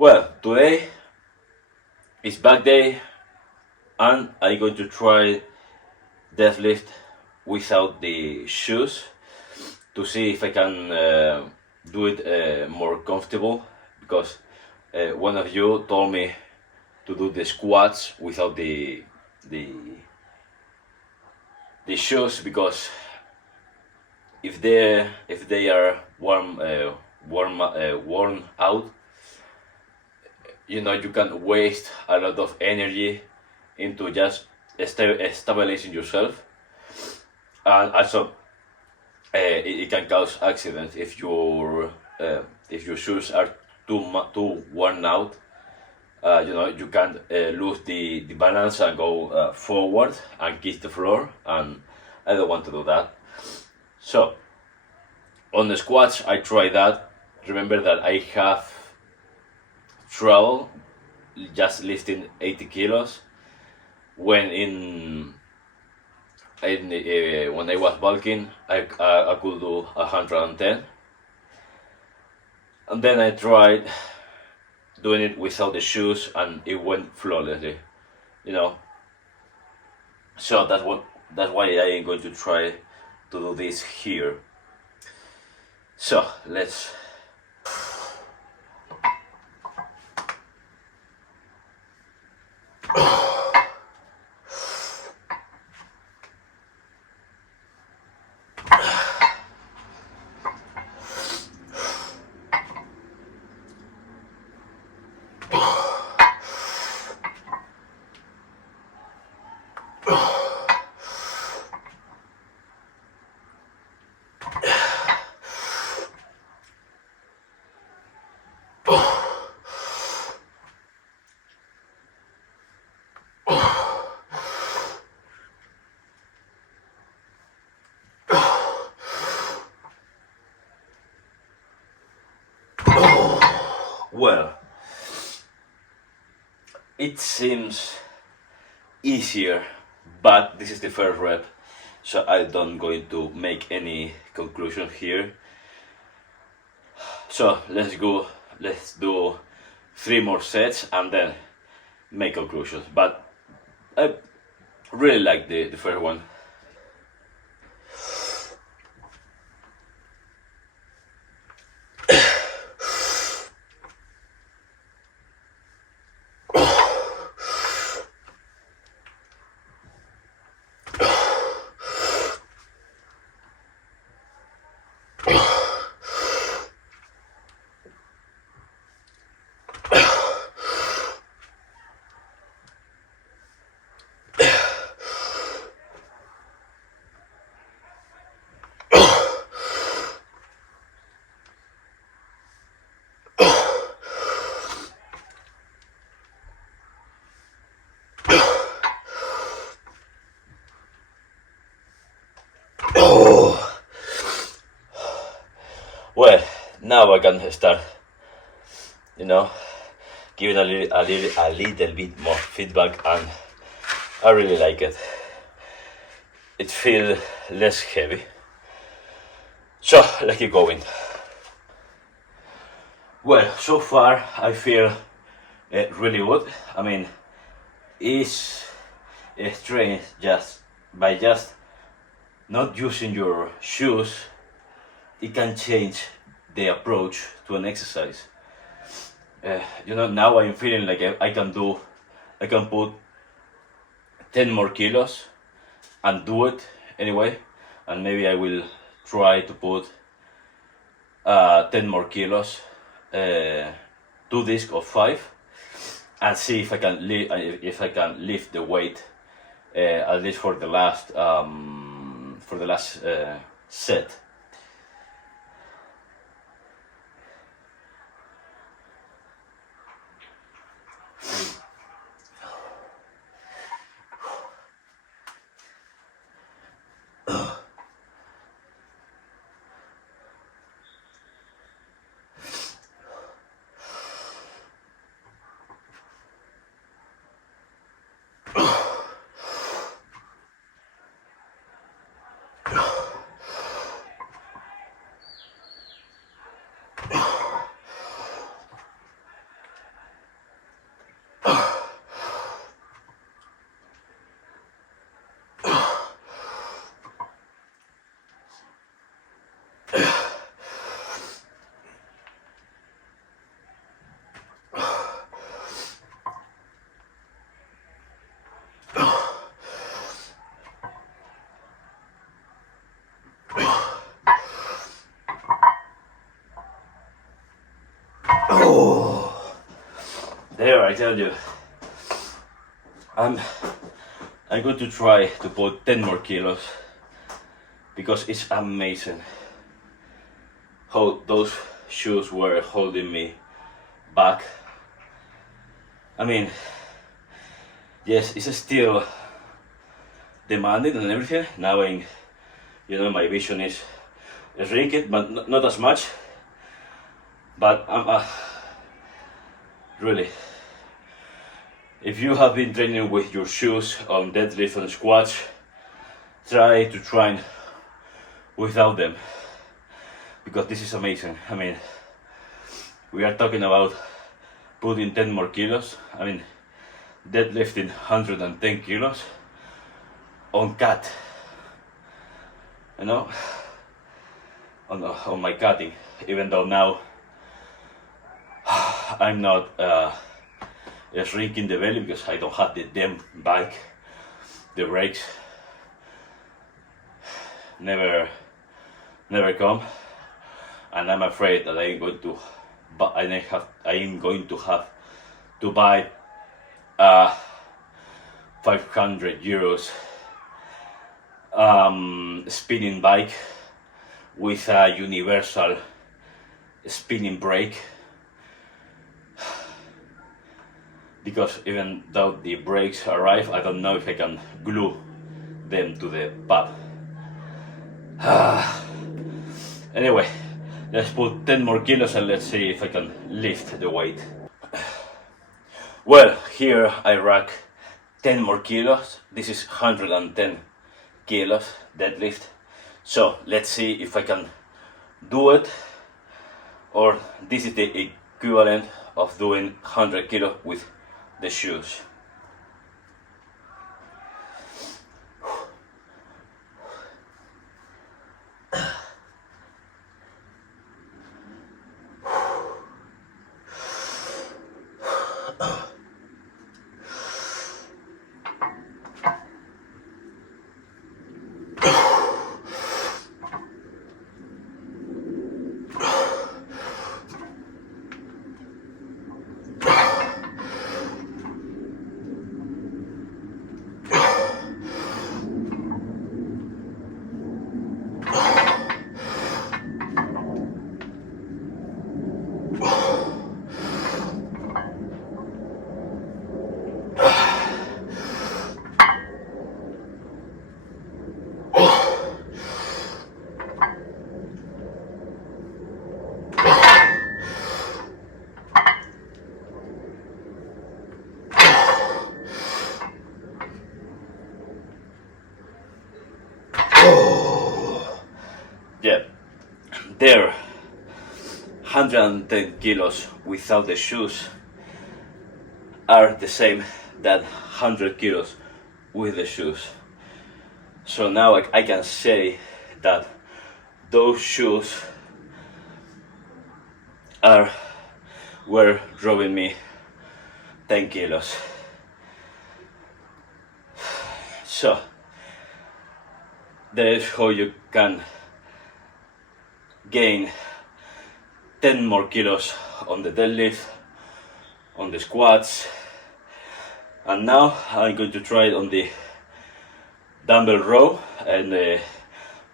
Well, today is back day and I'm going to try deadlift without the shoes to see if I can do it more comfortable because one of you told me to do the squats without the the shoes because if they are worn out, you can waste a lot of energy into just stabilizing yourself, and also it can cause accidents if your shoes are too worn out. You can lose the balance and go forward and kiss the floor, and I don't want to do that. So on the squats, I try that. Remember that I have trouble just lifting 80 kilos when when I was bulking. I could do 110, and then I tried doing it without the shoes, and it went flawlessly. You know, so that's why I am going to try to do this here. So let's. Well, it seems easier, but this is the first rep, so I don't going to make any conclusion here. So let's go. Let's do 3 more sets and then make conclusions. But I really like the first one. Oh, well, now I can start, you know, giving a little bit more feedback, and I really like it. It feels less heavy. So let's keep going. Well, so far I feel really good. I mean, it's strange just by just not using your shoes, it can change the approach to an exercise. Now I'm feeling like I can put 10 more kilos and do it anyway, and maybe I will try to put 10 more kilos, 2 discs of 5, and see if I can lift the weight at least for the last set. There, I tell you, I'm going to try to put 10 more kilos because it's amazing how those shoes were holding me back. I mean, yes, it's still demanding and everything. Now, my vision is shrinking, but not as much. But I'm really, if you have been training with your shoes on deadlift and squats, try to train without them, because this is amazing. I mean, we are talking about putting 10 more kilos. I mean, deadlifting 110 kilos on cat, on my cutting, even though now I'm not shrinking the belly because I don't have the damn bike. The brakes never come, and I'm afraid that I am going to have to buy a 500 euros spinning bike with a universal spinning brake, because even though the brakes arrive, I don't know if I can glue them to the pad. Anyway, let's put 10 more kilos and let's see if I can lift the weight. Well, here I rack 10 more kilos. This is 110 kilos deadlift. So let's see if I can do it, or this is the equivalent of doing 100 kilos with the shoes. Yeah, there, 110 kilos without the shoes are the same that 100 kilos with the shoes. So now I can say that those shoes were drawing me 10 kilos. So that is how you can gain 10 more kilos on the deadlift, on the squats, and now I'm going to try it on the dumbbell row and the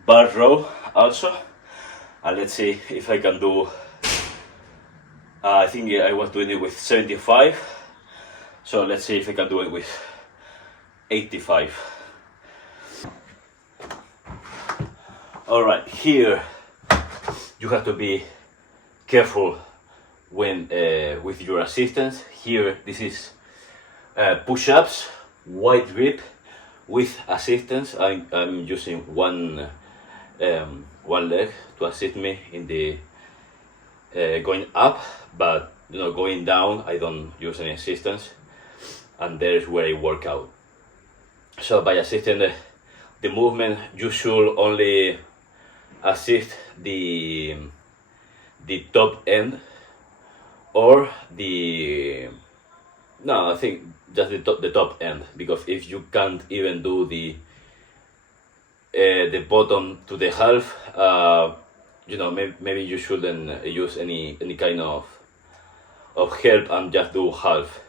bar row also, and let's see if I can do, I think I was doing it with 75, so let's see if I can do it with 85. Alright, here you have to be careful when with your assistance. Here this is push-ups, wide grip with assistance. I'm using one leg to assist me in the going up, but going down I don't use any assistance, and there's where I work out. So by assisting the movement, you should only assist the top end, or I think just the top end, because if you can't even do the bottom to the half, maybe you shouldn't use any kind of of help and just do half.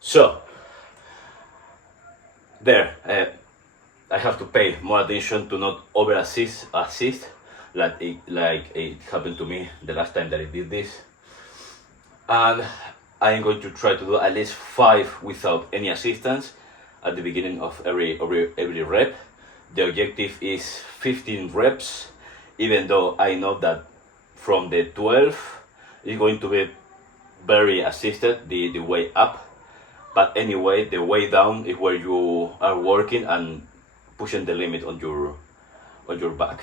So there, I have to pay more attention to not over assist like it happened to me the last time that I did this. And I'm going to try to do at least 5 without any assistance at the beginning of every rep. The objective is 15 reps, even though I know that from the 12 it's going to be very assisted, the way up. But anyway, the way down is where you are working and pushing the limit on your back.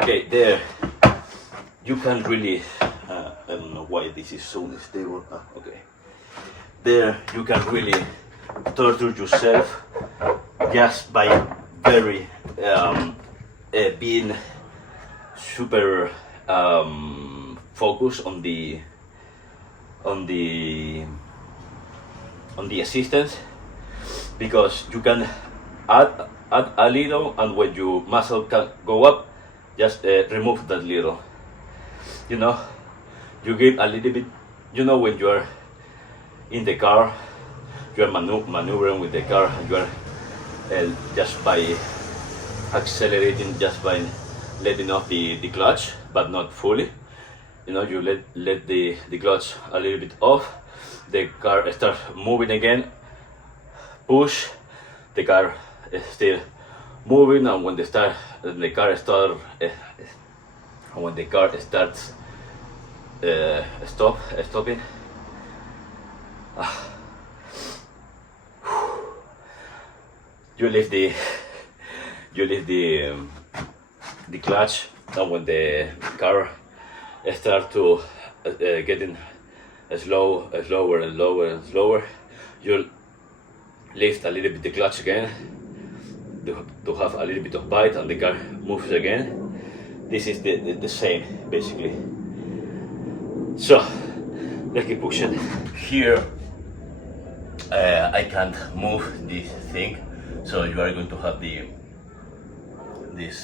Okay, there you can really I don't know why this is so unstable. Okay, there you can really torture yourself just by very being super focused on the assistance, because you can add a little, and when your muscle can go up, just remove that little. You know, you give a little bit. You know, when you are in the car, you are maneuvering with the car, you are just by accelerating, just by letting off the clutch, but not fully. You know, you let the clutch a little bit off, the car starts moving again, push, the car is still moving, and when the car starts stopping, you leave the clutch, and when the car starts to getting slower and slower, you lift a little bit the clutch again to have a little bit of bite, and the car moves again. This is the same basically. So let's keep pushing. Here I can't move this thing, so you are going to have these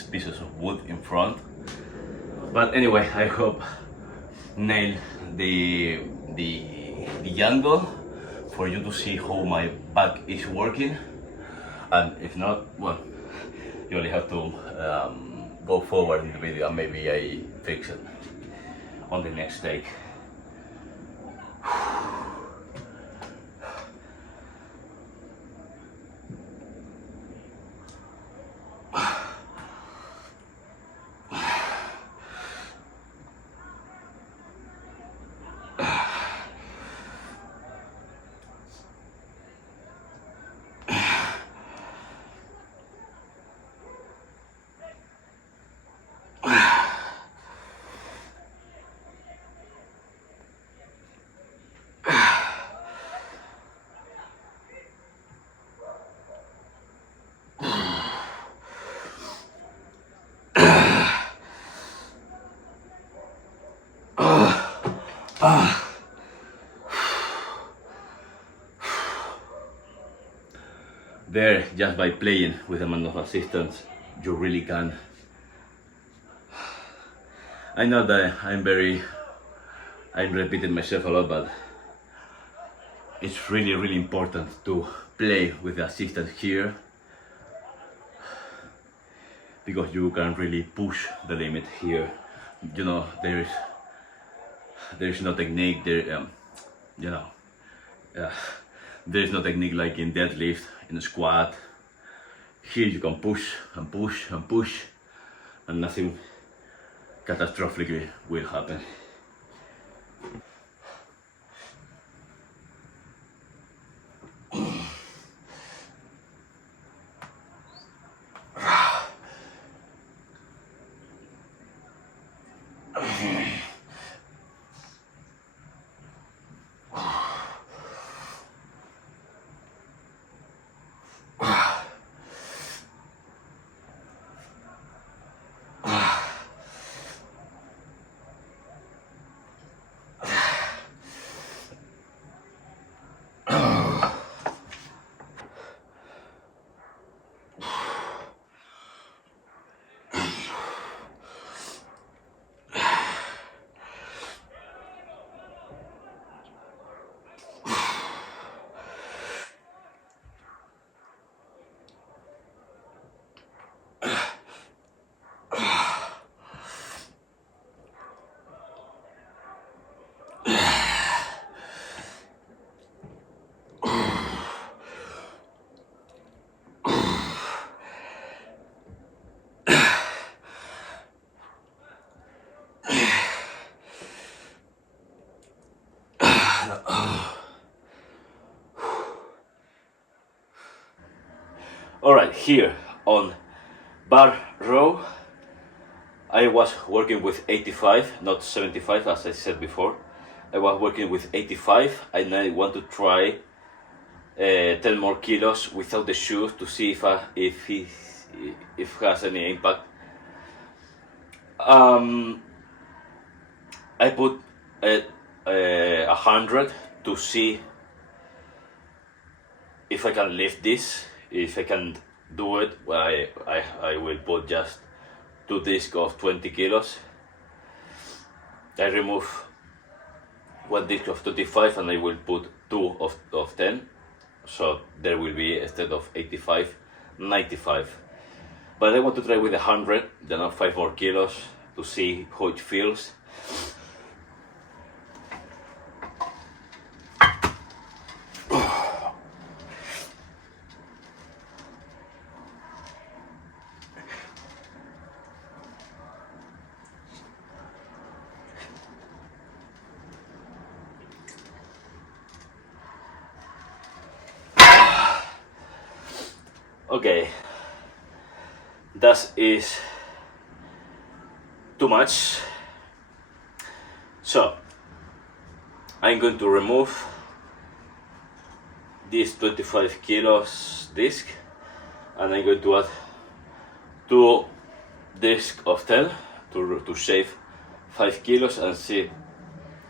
pieces of wood in front. But anyway, I hope nail the angle for you to see how my back is working, and if not, well, you only have to go forward in the video and maybe I fix it on the next take. There, just by playing with a amount of assistance, you really can. I know that I'm repeating myself a lot, but it's really important to play with the assistance here, because you can really push the limit here. You know, there is no technique there. You know, Yeah, there is no technique like in deadlift, in squat. Here you can push and push and push, and nothing catastrophically will happen. Alright, here on bar row, I was working with 85, not 75 as I said before. I was working with 85 and I want to try 10 more kilos without the shoes to see if it has any impact. I put 100 to see if I can lift this. If I can do it, well, I will put just 2 discs of 20 kilos. I remove 1 disc of 25 and I will put 2 of 10. So there will be, instead of 85, 95. But I want to try with 100, then 5 more kilos to see how it feels. Okay, that is too much. So I'm going to remove this 25 kilos disc and I'm going to add 2 discs of 10 to shave 5 kilos and see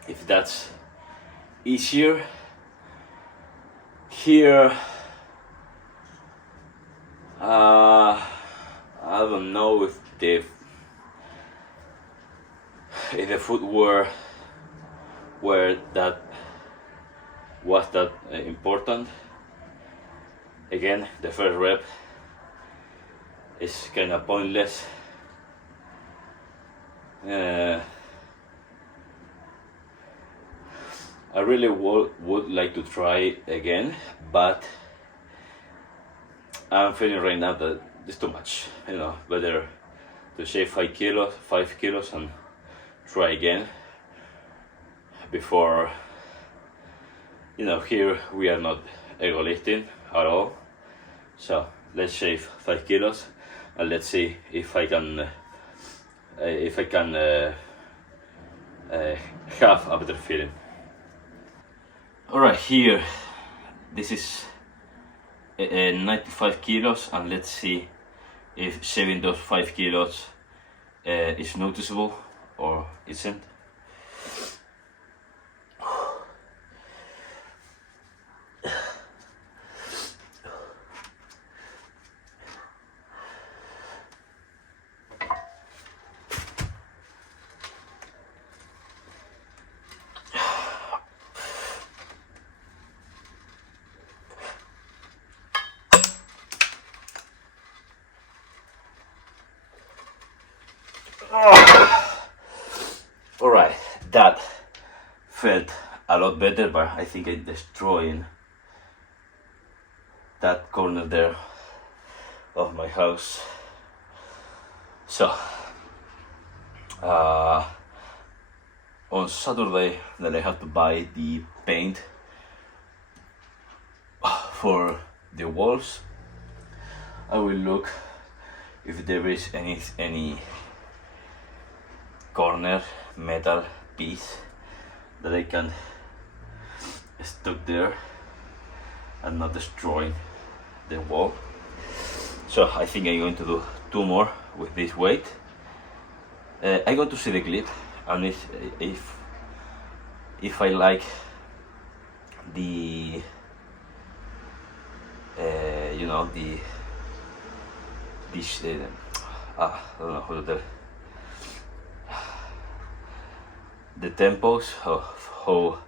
if that's easier. Here I don't know if the footwear were that was that important. Again, the first rep is kind of pointless. I really would like to try again, but I'm feeling right now that it's too much. You know, better to shave 5 kilos and try again before, you know, here we are not ego lifting at all. So let's shave 5 kilos and let's see if I can have a better feeling. Alright, here this is 95 kilos and let's see if shaving those 5 kilos is noticeable or isn't. Alright, that felt a lot better, but I think I'm destroying that corner there of my house. So on Saturday then I have to buy the paint for the walls. I will look if there is any corner metal piece that I can stuck there and not destroying the wall. So I think I'm going to do 2 more with this weight. I'm going to see the clip, and if I like the you know, this I don't know how to tell, the tempos of how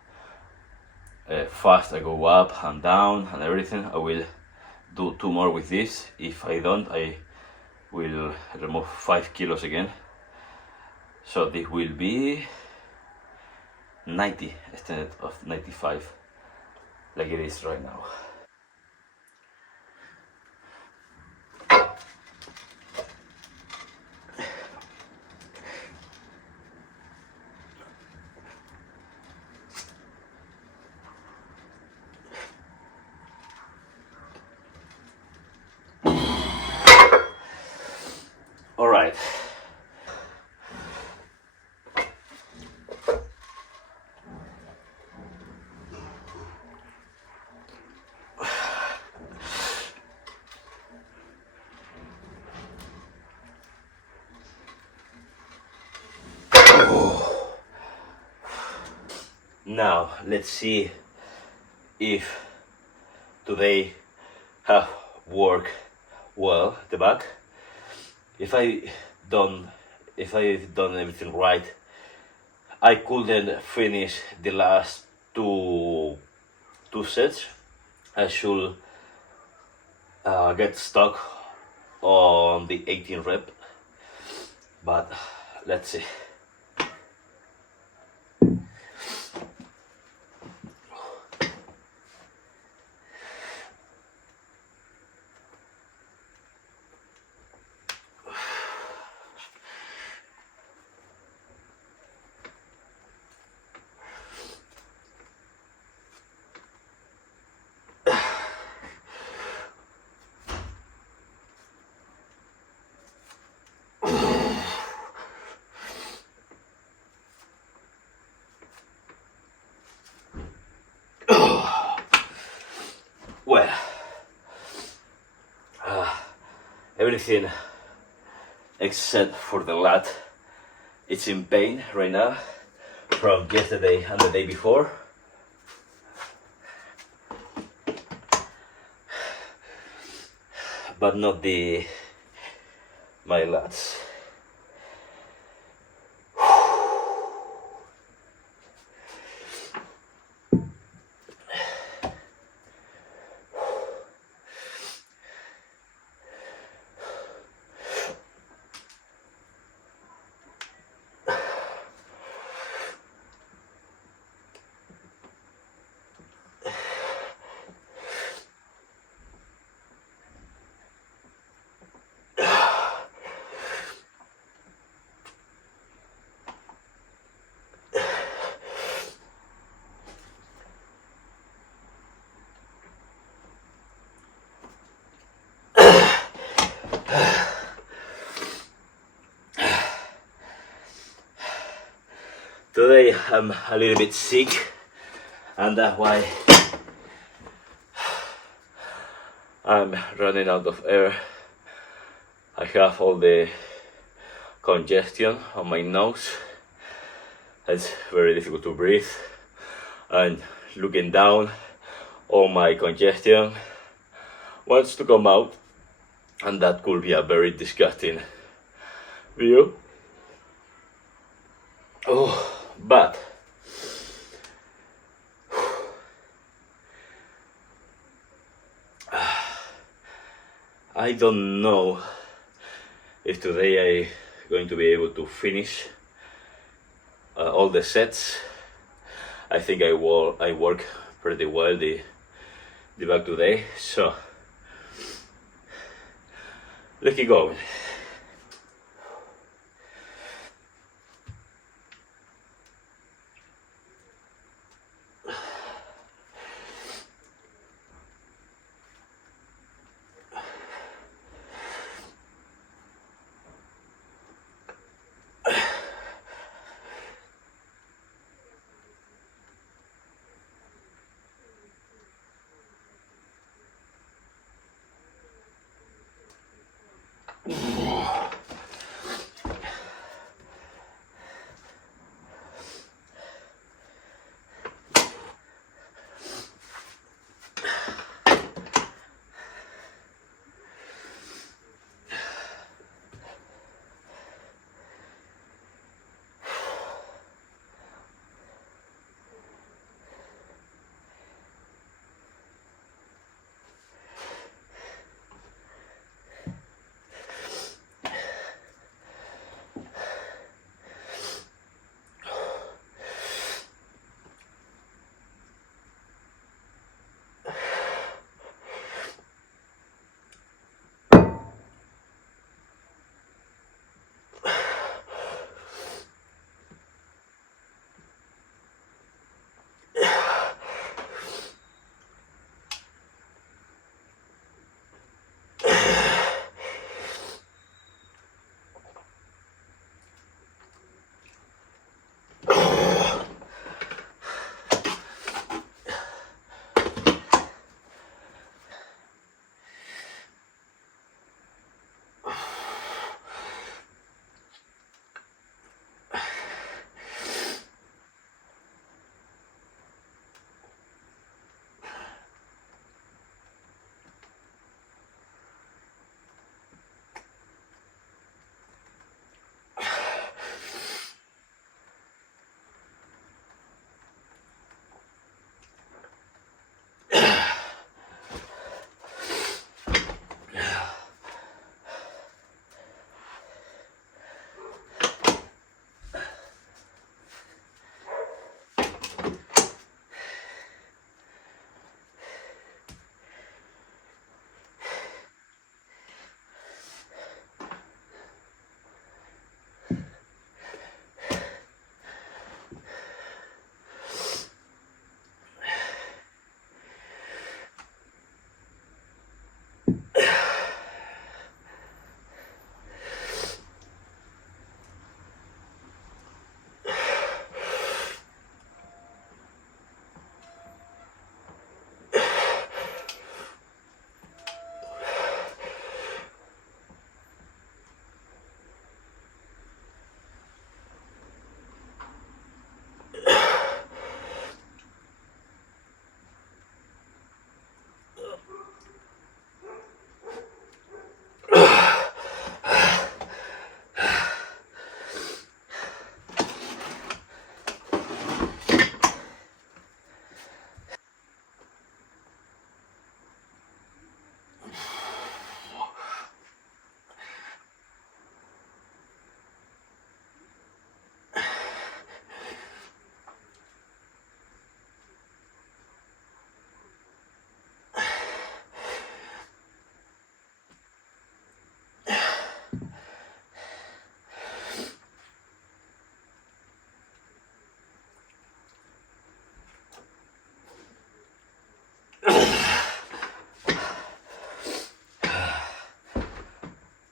fast I go up and down and everything. I will do 2 more with this. If I don't, I will remove 5 kilos again. So this will be 90 instead of 95 like it is right now. All right. Now let's see if today have worked well the back. If I've done everything right, I couldn't finish the last two sets. I should get stuck on the 18 rep, but let's see. Well, everything except for the lat, it's in pain right now from yesterday and the day before. But not my lats. Today I'm a little bit sick, and that's why I'm running out of air. I have all the congestion on my nose. It's very difficult to breathe, and looking down, all my congestion wants to come out, and that could be a very disgusting view. Oh, but I don't know if today I'm going to be able to finish all the sets. I think I work pretty well the back today, so let's keep going.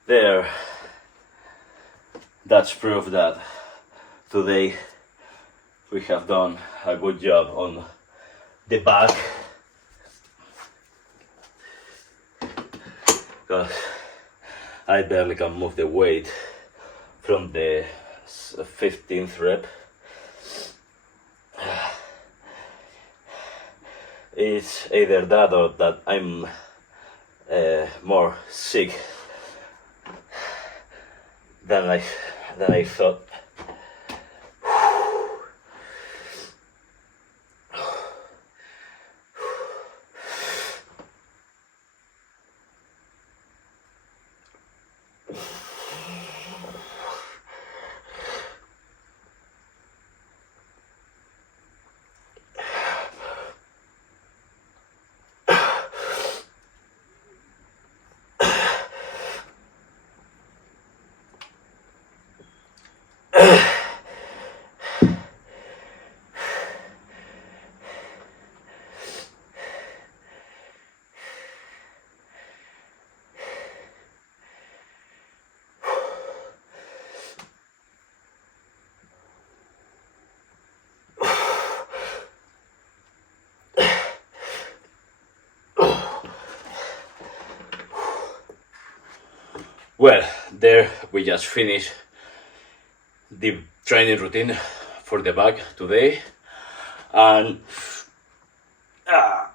There, that's proof that today we have done a good job on the back, because I barely can move the weight from the 15th rep. It's either that or that I'm more sick than I thought. Well, there we just finished the training routine for the back today, and I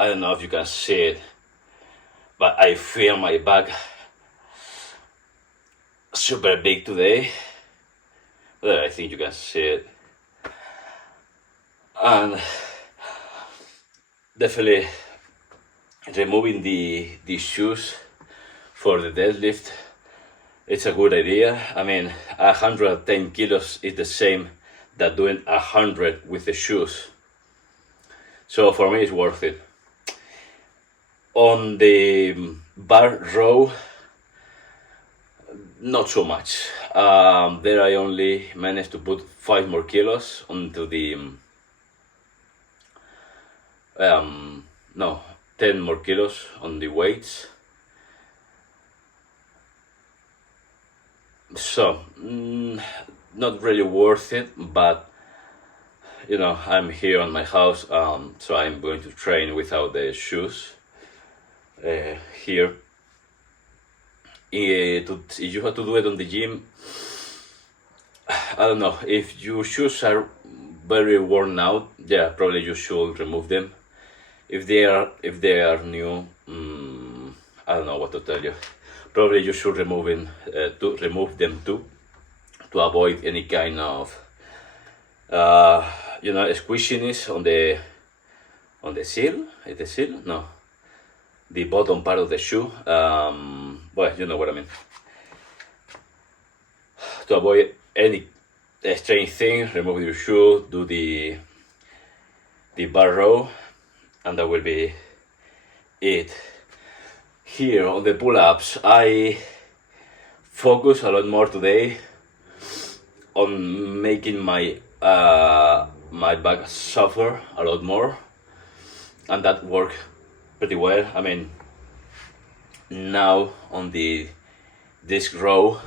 don't know if you can see it, but I feel my back super big today. But I think you can see it, and definitely removing the shoes for the deadlift, it's a good idea. I mean, 110 kilos is the same that doing 100 with the shoes. So for me, it's worth it. On the bar row, not so much. There I only managed to put 5 more kilos onto the no, 10 more kilos on the weights. So not really worth it, but you know, I'm here on my house, so I'm going to train without the shoes here. If you have to do it on the gym, I don't know, if your shoes are very worn out, yeah, probably you should remove them. If they are new, I don't know what to tell you. Probably you should remove them too, to avoid any kind of squishiness on the seal. Is the seal? No, the bottom part of the shoe. Well, you know what I mean. To avoid any strange thing, remove your shoe, do the bar row, and that will be it. Here on the pull-ups, I focus a lot more today on making my my back suffer a lot more, and that worked pretty well. I mean, now on the disc row,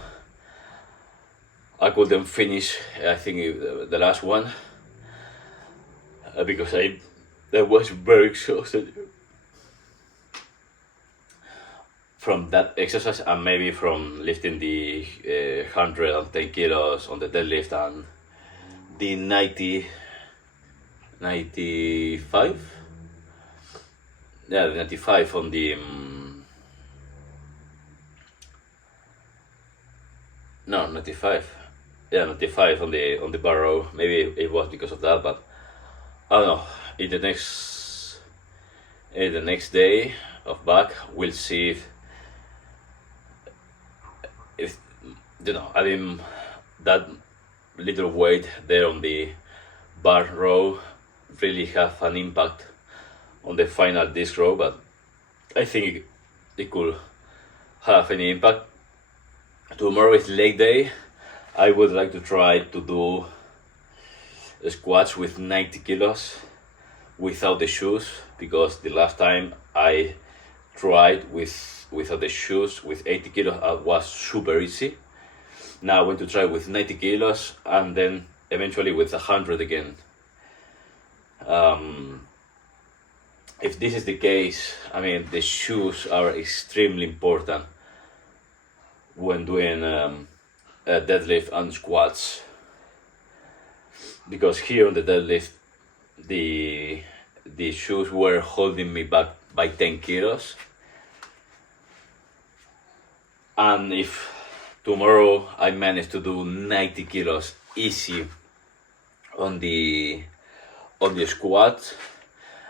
I couldn't finish, I think, the last one because I was very exhausted from that exercise, and maybe from lifting the 110 kilos on the deadlift and the 95, yeah, the 95 on the no, 95, yeah, 95 on the bar row. Maybe it was because of that, but I don't know. In the next day of back, we'll see if you know, adding that little weight there on the bar row really have an impact on the final disc row, but I think it could have any impact. Tomorrow is leg day. I would like to try to do squats with 90 kilos without the shoes, because the last time I tried without the shoes with 80 kilos was super easy. Now I want to try with 90 kilos and then eventually with 100 again. If this is the case, I mean, the shoes are extremely important when doing deadlift and squats, because here on the deadlift the shoes were holding me back by 10 kilos, and if tomorrow I manage to do 90 kilos easy on the squat,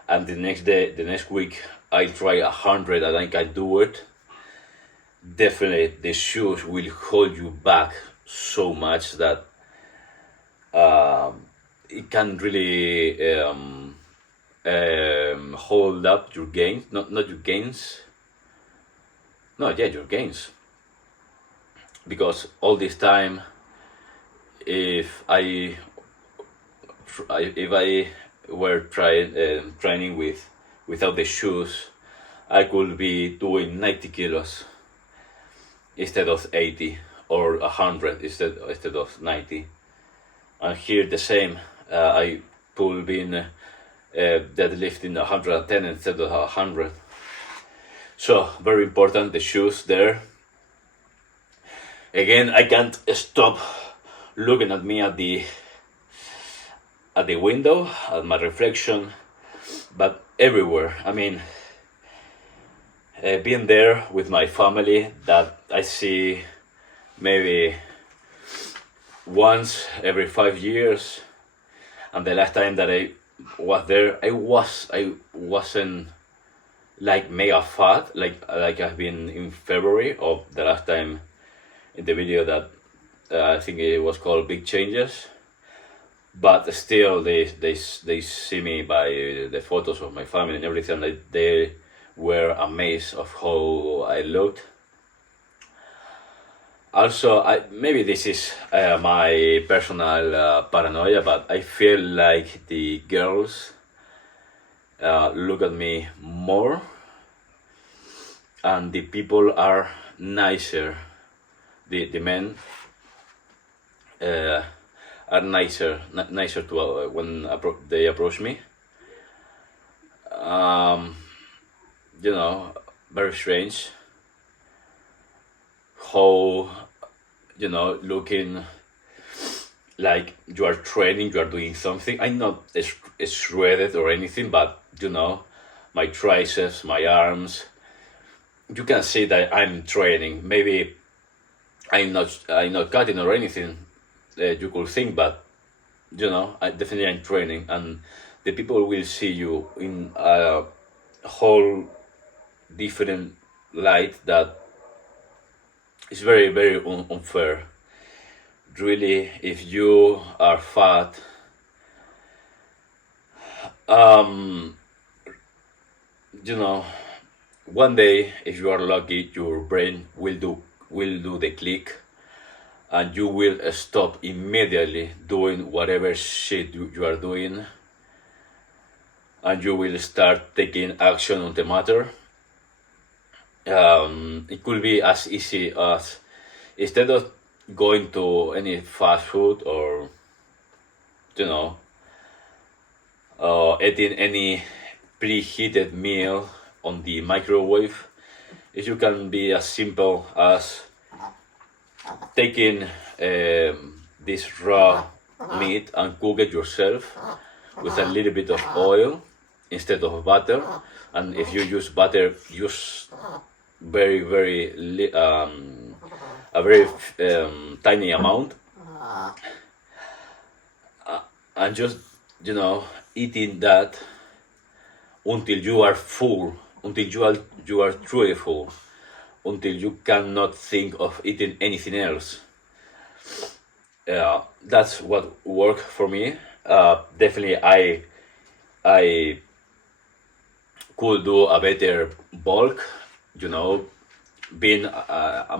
and the next week I try 100 and I can do it, definitely the shoes will hold you back so much that it can really hold up your gains, not your gains, no, yeah, your gains, because all this time, if I were training without the shoes, I could be doing 90 kilos instead of 80, or 100 instead of 90. And here the same, I could be deadlifting 110 instead of 100. So very important, the shoes there. Again, I can't stop looking at me at the window, at my reflection, but everywhere. I mean, being there with my family that I see maybe once every 5 years, and the last time that I was there, I wasn't like mega fat like I've been in February of the last time in the video that I think it was called Big Changes. But still, they see me by the photos of my family and everything. They were amazed of how I looked. Also, maybe this is my personal paranoia, but I feel like the girls look at me more, and the people are nicer. The men are nicer to when they approach me. You know, very strange how, you know, looking like you are training, you are doing something. I'm not shredded or anything, but you know, my triceps, my arms, you can see that I'm training. Maybe I'm not cutting or anything, you could think, but you know, I definitely am training, and the people will see you in a whole different light that is very, very unfair. Really, if you are fat, you know, one day, if you are lucky, your brain will do the click, and you will stop immediately doing whatever shit you are doing, and you will start taking action on the matter. It could be as easy as, instead of going to any fast food or, you know, eating any preheated meal on the microwave, if you can be as simple as taking this raw meat and cook it yourself with a little bit of oil instead of butter. And if you use butter, use very, very a very tiny amount, and just, you know, eating that until you are full, until you are truly full, until you cannot think of eating anything else. That's what worked for me. Definitely, I could do a better bulk, you know, being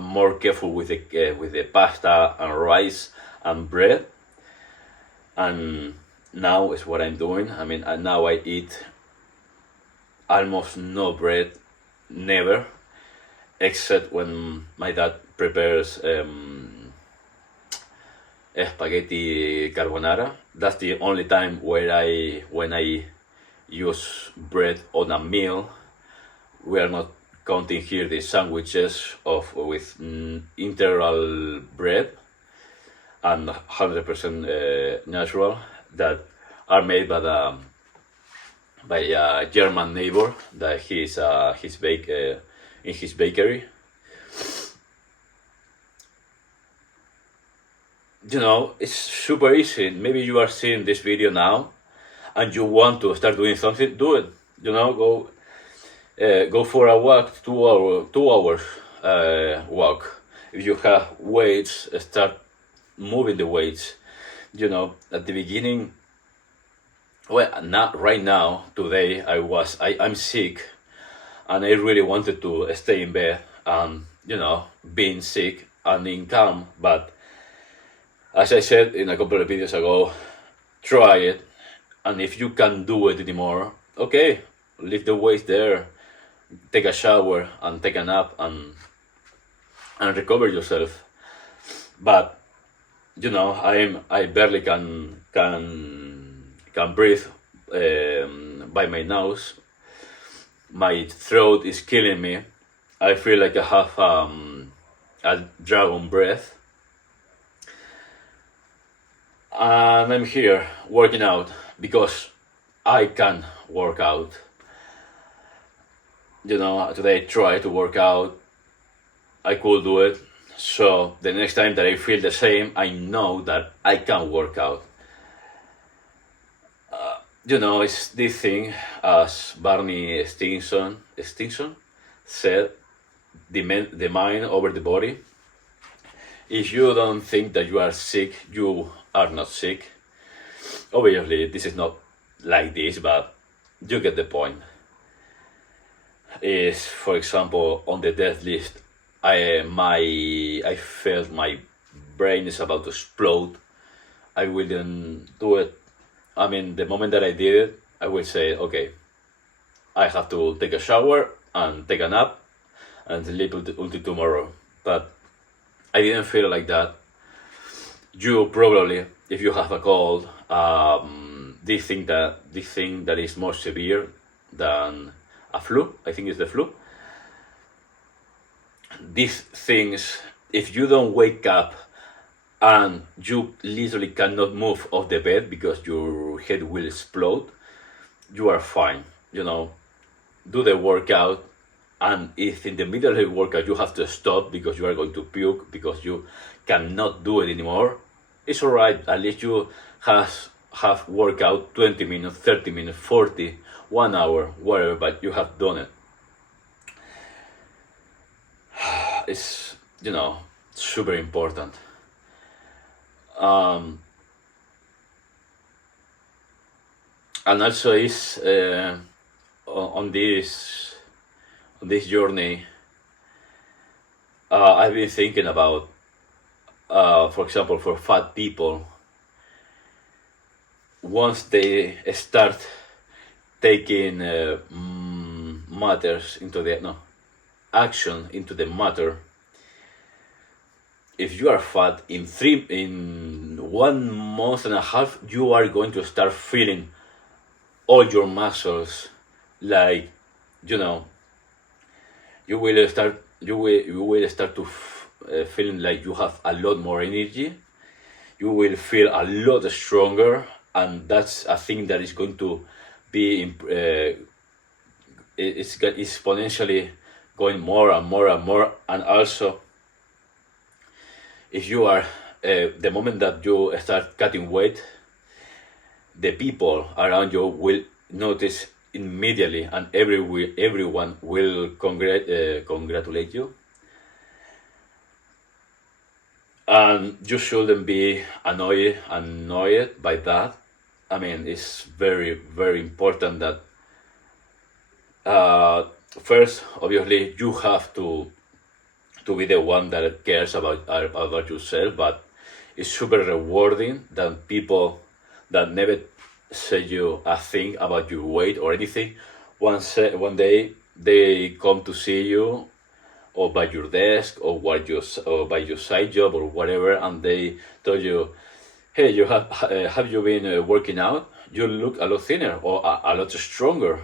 more careful with the pasta and rice and bread. And now is what I'm doing. I mean, now I eat almost no bread, never, except when my dad prepares spaghetti carbonara. That's the only time when I use bread on a meal. We are not counting here the sandwiches with integral bread and 100% natural that are made by a German neighbor that he's in his bakery. You know, it's super easy. Maybe you are seeing this video now and you want to start doing something, do it. You know, go for a walk, 2 hours walk. If you have weights, start moving the weights. You know, at the beginning, well, not right now, today I'm sick, and I really wanted to stay in bed and, you know, being sick and in calm. But as I said in a couple of videos ago, try it, and if you can't do it anymore, okay, leave the weight there, take a shower and take a nap and recover yourself. But you know, I barely can breathe by my nose. my throat is killing me. I feel like I have a dragon breath. And I'm here working out because I can work out. Today I try to work out. I could do it. So the next time that I feel the same, I know that I can work out. It's this thing, as Barney Stinson said, the mind over the body. If you don't think that you are sick, you are not sick. Obviously, this is not like this, but you get the point. Is, for example, on the deadlift, I felt my brain is about to explode. I wouldn't do it. I mean, the moment that I did it, I will say, okay, I have to take a shower and take a nap and sleep until tomorrow. But I didn't feel like that. You probably, if you have a cold, this thing that is more severe than a flu, I think it's the flu. These things, if you don't wake up and you literally cannot move off the bed because your head will explode, you are fine. Do the workout, and if in the middle of the workout you have to stop because you are going to puke because you cannot do it anymore, it's alright. At least you have workout 20 minutes, 30 minutes, 40, 1 hour, whatever, but you have done it. It's super important. And also is on this journey, I've been thinking about, for example, for fat people, once they start taking action into the matter. If you are fat, in 1 month and a half, you are going to start feeling all your muscles, like, you will start to feeling like you have a lot more energy. You will feel a lot stronger, and that's a thing that is going to be it's exponentially going more and more and more. And also, if you are the moment that you start cutting weight, the people around you will notice immediately, and everyone will congratulate you. And you shouldn't be annoyed by that. I mean, it's very, very important that first, obviously, you have to be the one that cares about yourself, but it's super rewarding that people that never say you a thing about your weight or anything, one day they come to see you, or by your desk, or by your side job or whatever, and they tell you, hey, have you been working out? You look a lot thinner or a lot stronger.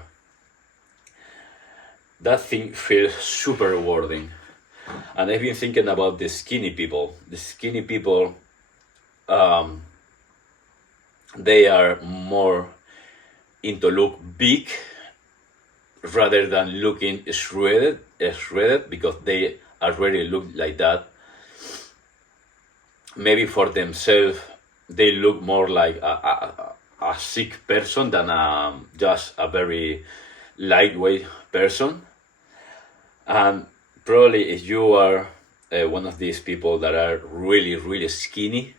That thing feels super rewarding. And I've been thinking about the skinny people. The skinny people, they are more into look big rather than looking shredded, because they already look like that. Maybe for themselves, they look more like a sick person than just a very lightweight person. And probably if you are one of these people that are really, really skinny,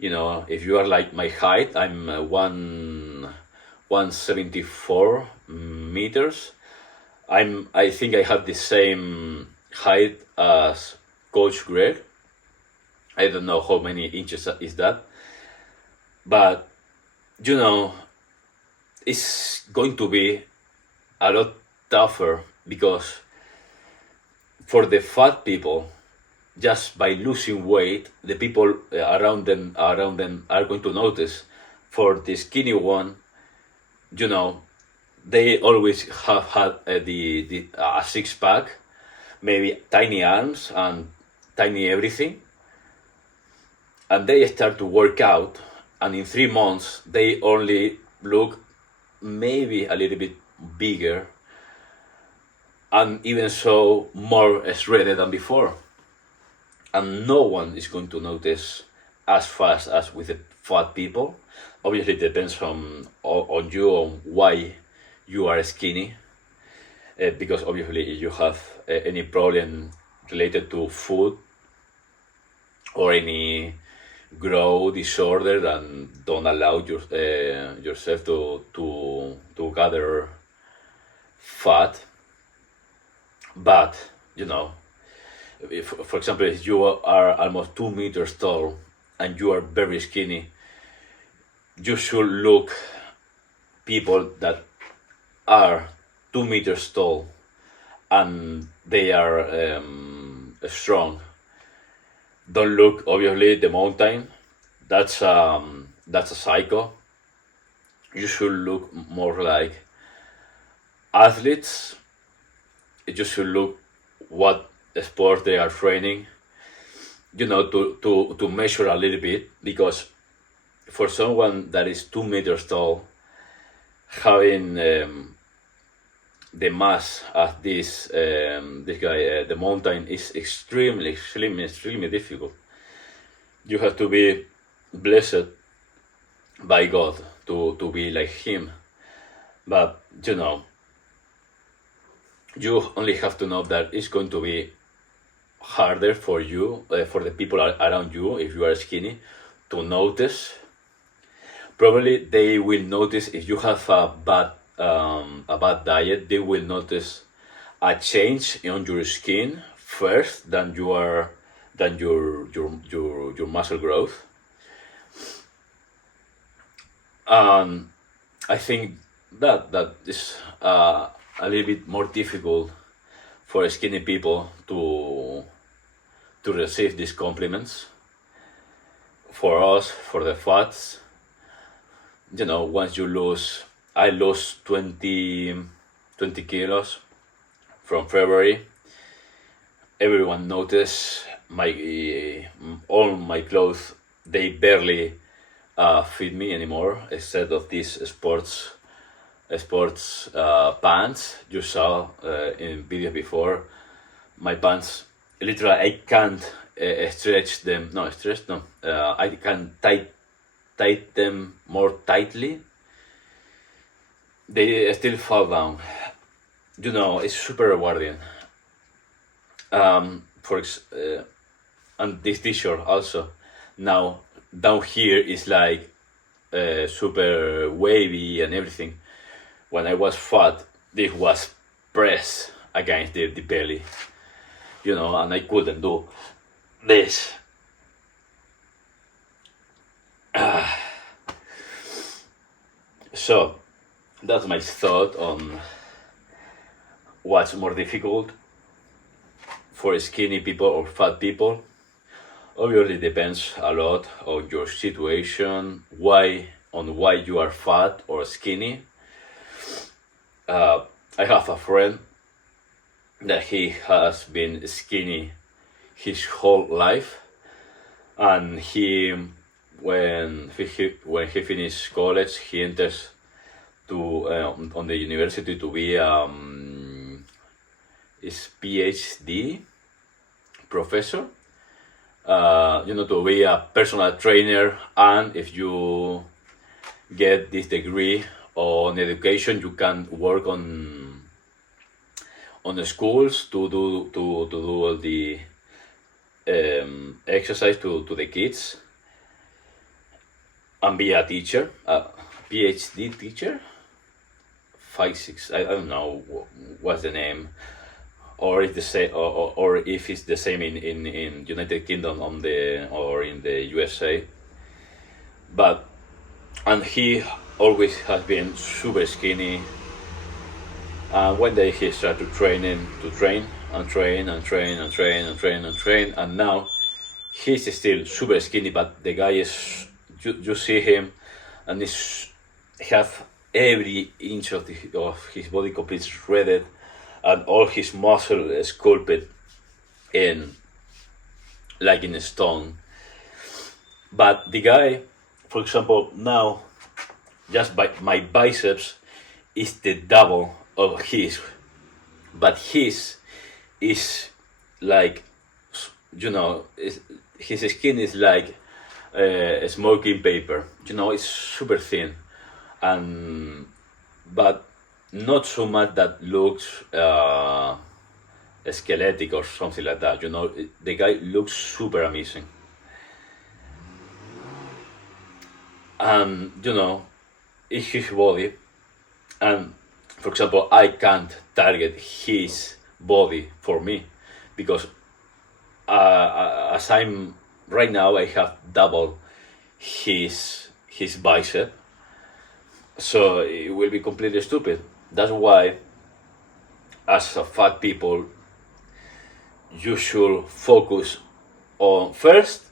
if you are like my height, I'm 174 meters. I think I have the same height as Coach Greg. I don't know how many inches is that, but it's going to be a lot tougher, because for the fat people, just by losing weight, the people around them are going to notice. For the skinny one, they always have had the six pack, maybe tiny arms and tiny everything, and they start to work out, and in 3 months they only look maybe a little bit bigger, and even so more shredded than before. And no one is going to notice as fast as with the fat people. Obviously, it depends on you, on why you are skinny. Because obviously, if you have any problem related to food or any growth disorder that don't allow yourself to gather fat. But you know, if, for example, if you are almost 2 meters tall and you are very skinny, you should look people that are 2 meters tall and they are strong. Don't look obviously the mountain. That's a psycho. You should look more like athletes. You should look what sport they are training. You know, to measure a little bit, because for someone that is 2 meters tall, having the mass of this guy, the mountain, is extremely difficult. You have to be blessed by God to be like him. But you know, you only have to know that it's going to be harder for you, for the people around you, if you are skinny, to notice. Probably they will notice if you have a bad diet. They will notice a change on your skin first than your muscle growth. I think that is a little bit more difficult for skinny people to receive these compliments. For us, for the fats, you know, once you lose, I lost 20 kilos from February. Everyone noticed all my clothes. They barely fit me anymore, except of these sports pants you saw in video before. My pants, literally, I can't stretch them. No, stretch no. I can tight them more tightly. They still fall down. You know, it's super rewarding. And this t-shirt also, now down here is like super wavy and everything. When I was fat, this was pressed against the belly, you know, and I couldn't do this. So that's my thought on what's more difficult for skinny people or fat people. Obviously, depends a lot on your situation, why you are fat or skinny. I have a friend that he has been skinny his whole life, and when he finished college, he enters to on the university to be is PhD professor. You know, to be a personal trainer, and if you get this degree on education, you can work on the schools to do all the exercise to the kids, and be a teacher, a PhD teacher. 5-6, I don't know what's the name, or if the same, or if it's the same in United Kingdom or in the USA. And he always has been super skinny. One day he started to train, and now he's still super skinny. But the guy is, you see him, and he have every inch of his body completely shredded, and all his muscle sculpted in like in stone. But the guy, for example, now just by my biceps is the double of his, but his is like, his skin is like smoking paper. It's super thin, and but not so much that looks skeletic or something like that. The guy looks super amazing, and it's his body. And for example, I can't target his body for me because as I'm right now, I have double his bicep, so it will be completely stupid. That's why, as a fat people, you should focus on first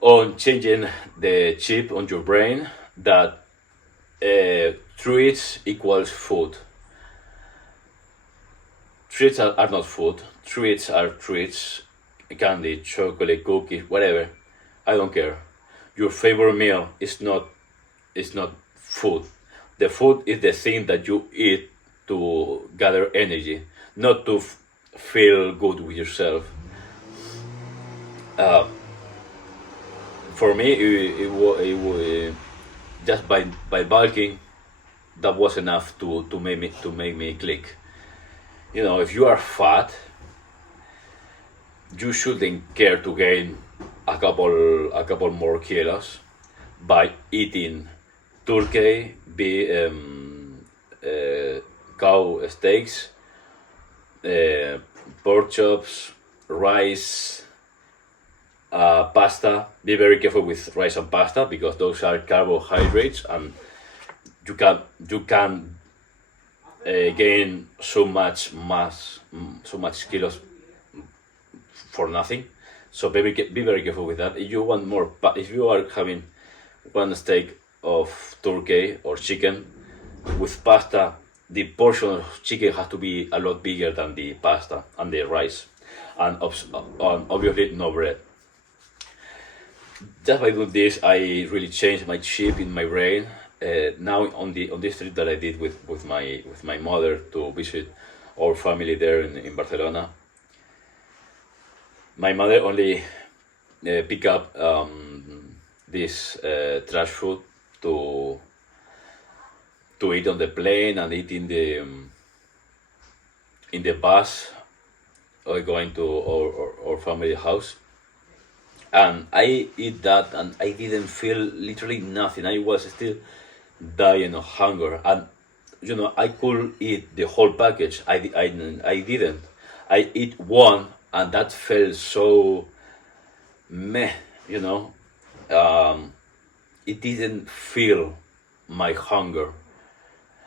on changing the chip on your brain that treats equals food. Treats are not food. Treats are treats, candy, chocolate, cookies, whatever. I don't care. Your favorite meal is not food. The food is the thing that you eat to gather energy, not to feel good with yourself. Uh, for me, just by bulking, that was enough to make me click. If you are fat, you shouldn't care to gain a couple more kilos by eating turkey, cow steaks, pork chops, rice, pasta. Be very careful with rice and pasta because those are carbohydrates, and you can gain so much mass, so much kilos for nothing. So be very careful with that. If you want more, if you are having one steak of turkey or chicken with pasta, the portion of chicken has to be a lot bigger than the pasta and the rice, and obviously no bread. Just by doing this, I really changed my chip in my brain. Now on this trip that I did with my mother to visit our family there in Barcelona, my mother only pick up this trash food to eat on the plane and eat in the bus or going to our family house. And I eat that, and I didn't feel literally nothing. I was still dying of hunger, and I could eat the whole package. I didn't. I eat one, and that felt so meh. It didn't feel my hunger,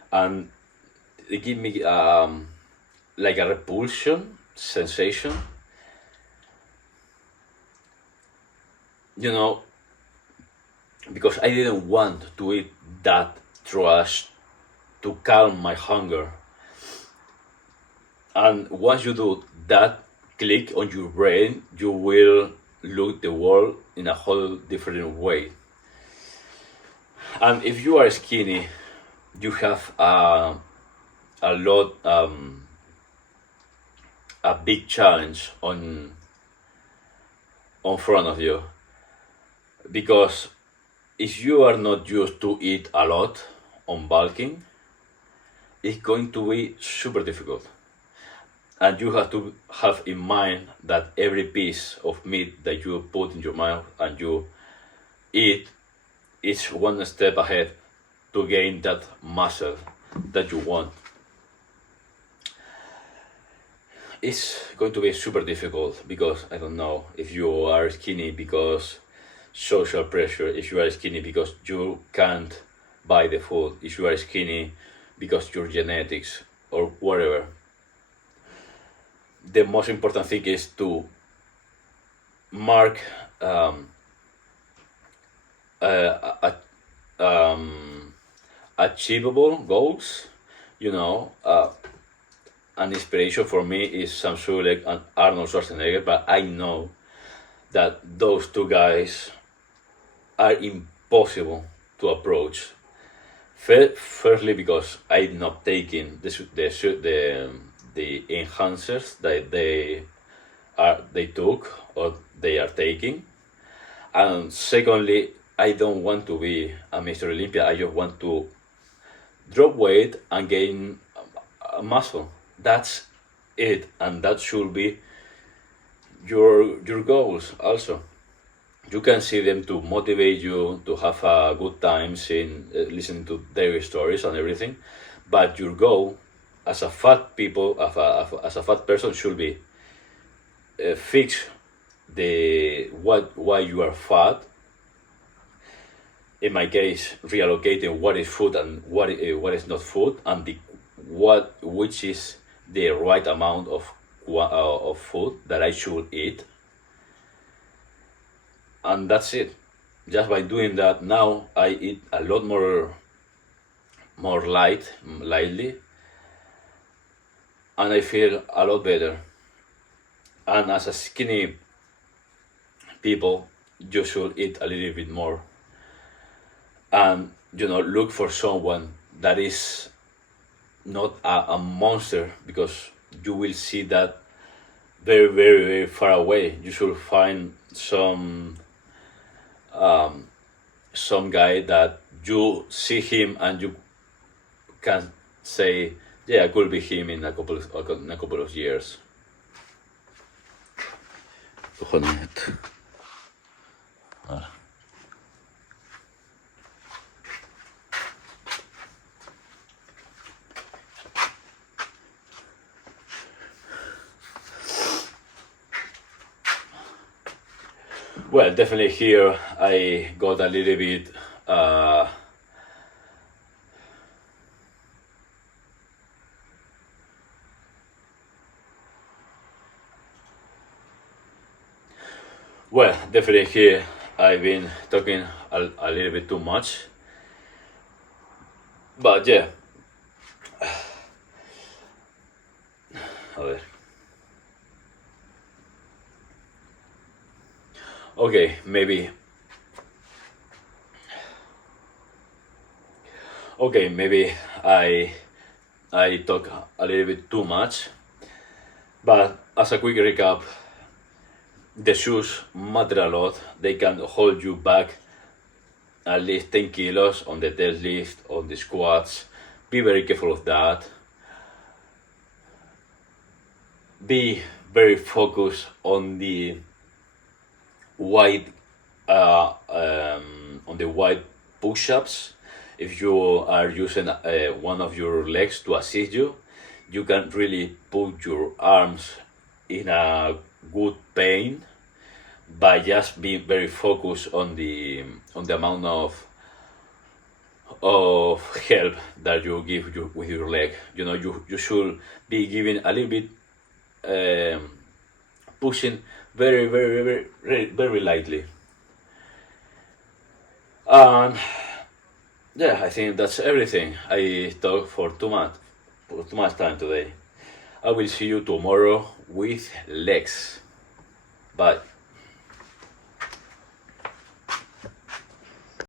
and it gave me like a repulsion sensation. You know, because I didn't want to eat that trash to calm my hunger. And once you do that click on your brain, you will look the world in a whole different way. And if you are skinny, you have a lot, a big challenge on front of you, because if you are not used to eat a lot on bulking, it's going to be super difficult. And you have to have in mind that every piece of meat that you put in your mouth and you eat is one step ahead to gain that muscle that you want. It's going to be super difficult because I don't know if you are skinny because social pressure, if you are skinny because you can't buy the food, if you are skinny because your genetics or whatever. The most important thing is to mark a achievable goals, you know, an inspiration for me is Sam Sulek and Arnold Schwarzenegger, but I know that those two guys are impossible to approach. Firstly, because I'm not taking the enhancers that they took or they are taking, and secondly, I don't want to be a Mr. Olympia. I just want to drop weight and gain muscle. That's it, and that should be your goals also. You can see them to motivate you to have a good times in listening to their stories and everything, but your goal as a fat people, as a fat person, should be fix the why you are fat. In my case, reallocating what is food and what is not food, and which is the right amount of food that I should eat, and that's it. Just by doing that, now I eat a lot more lightly, and I feel a lot better. And as a skinny people, you should eat a little bit more, and look for someone that is not a monster, because you will see that very, very, very far away. You should find some guy that you see him and you can say, yeah, I could be him in a couple of years. Cojones. Well, definitely here I got a little bit well, definitely here I've been talking a little bit too much, but yeah. A ver. Okay, maybe I talk a little bit too much, but as a quick recap, the shoes matter a lot. They can hold you back at least 10 kilos on the deadlift, on the squats. Be very careful of that. Be very focused on the wide push-ups. If you are using one of your legs to assist you, you can really put your arms in a good pain by just being very focused on the amount of help that you give you with your leg. You should be giving a little bit, pushing very, very, very, very, very lightly. And yeah, I think that's everything. I talked for too much time today. I will see you tomorrow with legs. Bye.